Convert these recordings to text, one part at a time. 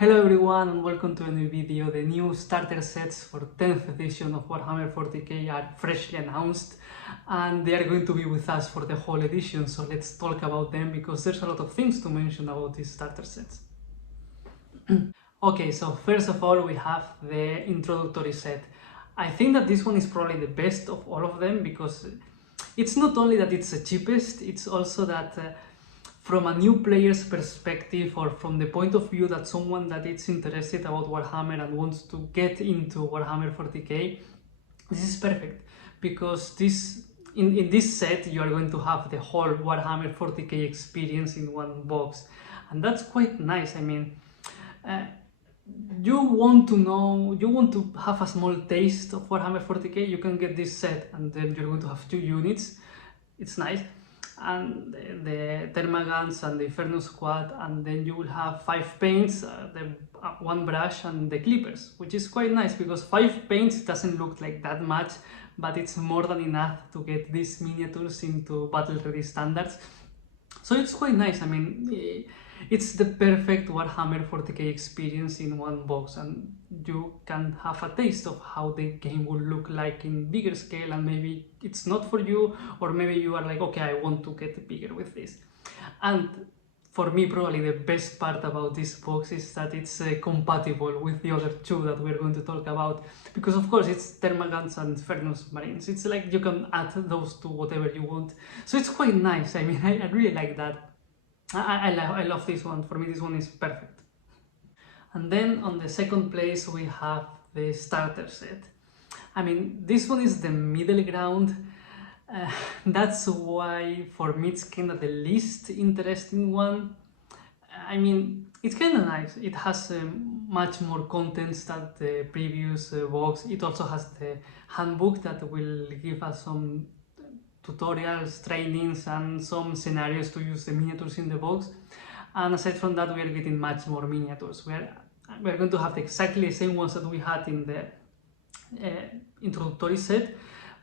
Hello everyone and welcome to a new video. The new starter sets for 10th edition of Warhammer 40k are freshly announced and they are going to be with us for the whole edition, so let's talk about them because there's a lot of things to mention about these starter sets. Okay, so first of all we have the introductory set. I think that this one is probably the best of all of them because it's not only that it's the cheapest, it's also that from a new player's perspective, or from the point of view that someone that is interested about Warhammer and wants to get into Warhammer 40k, this is perfect because in this set you are going to have the whole Warhammer 40k experience in one box, and that's quite nice. I mean, you want to have a small taste of Warhammer 40k, you can get this set and then you're going to have 2 units. It's nice. And the Thermagants and the Inferno Squad, and then you will have 5 paints, the 1 brush and the clippers, which is quite nice because 5 paints doesn't look like that much, but it's more than enough to get these miniatures into battle ready standards. So it's quite nice. I mean, it's the perfect Warhammer 40k experience in one box, and you can have a taste of how the game will look like in bigger scale, and maybe it's not for you, or maybe you are like, okay, I want to get bigger with this. And for me, probably the best part about this box is that it's compatible with the other 2 that we're going to talk about, because of course it's Thermagants and Infernus Marines. It's like you can add those to whatever you want, so it's quite nice. I mean, I really like that. I love this one. For me, this one is perfect. And then on the second place we have the starter set. I mean, this one is the middle ground. That's why for me it's kind of the least interesting one. I mean, it's kind of nice. It has much more contents than the previous box. It also has the handbook that will give us some tutorials, trainings and some scenarios to use the miniatures in the box. And aside from that, we are getting much more miniatures. We're going to have exactly the same ones that we had in the introductory set,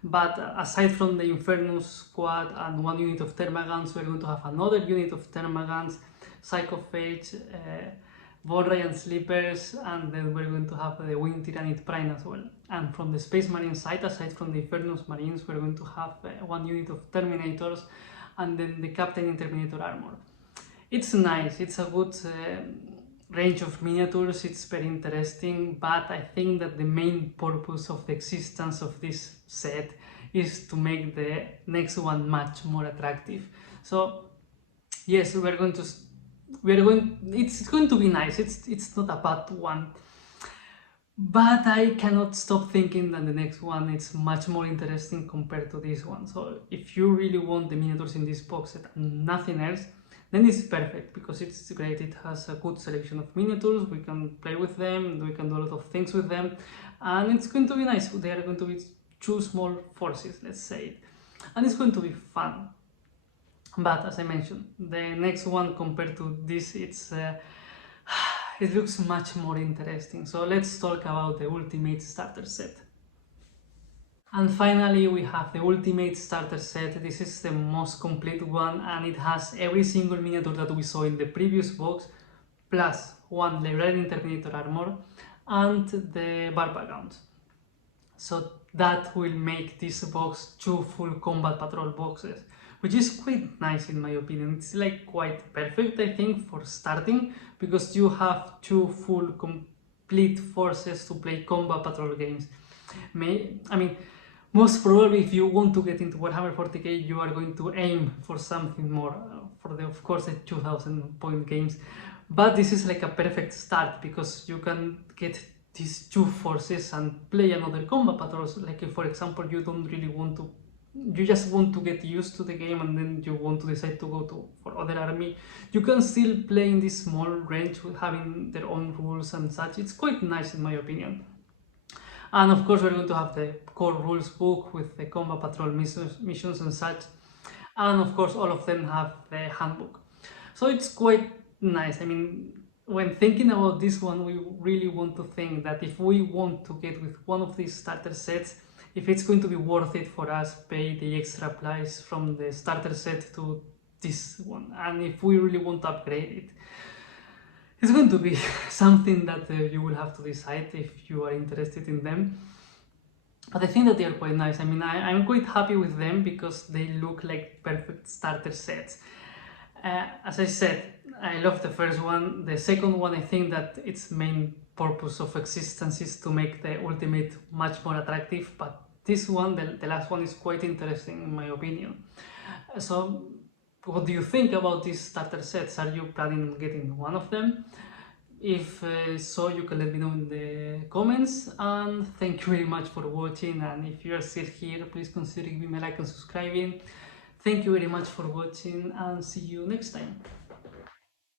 but aside from the Infernus Squad and 1 unit of Thermagants, we're going to have another unit of Thermagants, Psychophage, Volray and Sleepers, and then we're going to have the Winged Tyrannid Prime as well. And from the Space Marine side, aside from the Infernus Marines, we're going to have 1 unit of Terminators, and then the Captain in Terminator armor. It's nice, it's a good range of miniatures, it's very interesting, but I think that the main purpose of the existence of this set is to make the next one much more attractive. So yes, it's going to be nice. It's not a bad one, but I cannot stop thinking that the next one is much more interesting compared to this one. So if you really want the miniatures in this box set and nothing else, then it's perfect because it's great. It has a good selection of miniatures, we can play with them, we can do a lot of things with them, and it's going to be nice. They are going to be 2 small forces, let's say, and it's going to be fun. But as I mentioned, the next one compared to this, it looks much more interesting. So let's talk about the Ultimate Starter Set. And finally we have the Ultimate Starter Set. This is the most complete one, and it has every single miniature that we saw in the previous box, plus 1 Librarian Terminator armor and the Barbagaunt. So that will make this box 2 full combat patrol boxes, which is quite nice in my opinion. It's like quite perfect, I think, for starting, because you have 2 full complete forces to play combat patrol games. I mean, most probably if you want to get into Warhammer 40k, you are going to aim for something more, for the, of course, the 2000 point games, but this is like a perfect start because you can get these 2 forces and play another combat patrols. Like if, for example, you don't really want to, you just want to get used to the game and then you want to decide to go for other army, you can still play in this small range with having their own rules and such. It's quite nice in my opinion. And of course we're going to have the core rules book with the combat patrol missions and such, and of course all of them have the handbook. So it's quite nice. I mean, when thinking about this one, we really want to think that if we want to get with one of these starter sets, if it's going to be worth it for us pay the extra price from the starter set to this one, and if we really want to upgrade it. it's going to be something that you will have to decide if you are interested in them. But I think that they are quite nice. I mean, I'm quite happy with them because they look like perfect starter sets. As I said, I love the first one. The second one, I think that its main purpose of existence is to make the ultimate much more attractive, but this one, the last one, is quite interesting in my opinion. So what do you think about these starter sets? Are you planning on getting one of them? If so, you can let me know in the comments, and thank you very much for watching. And if you are still here, please consider giving me a like and subscribing. Thank you very much for watching, and see you next time.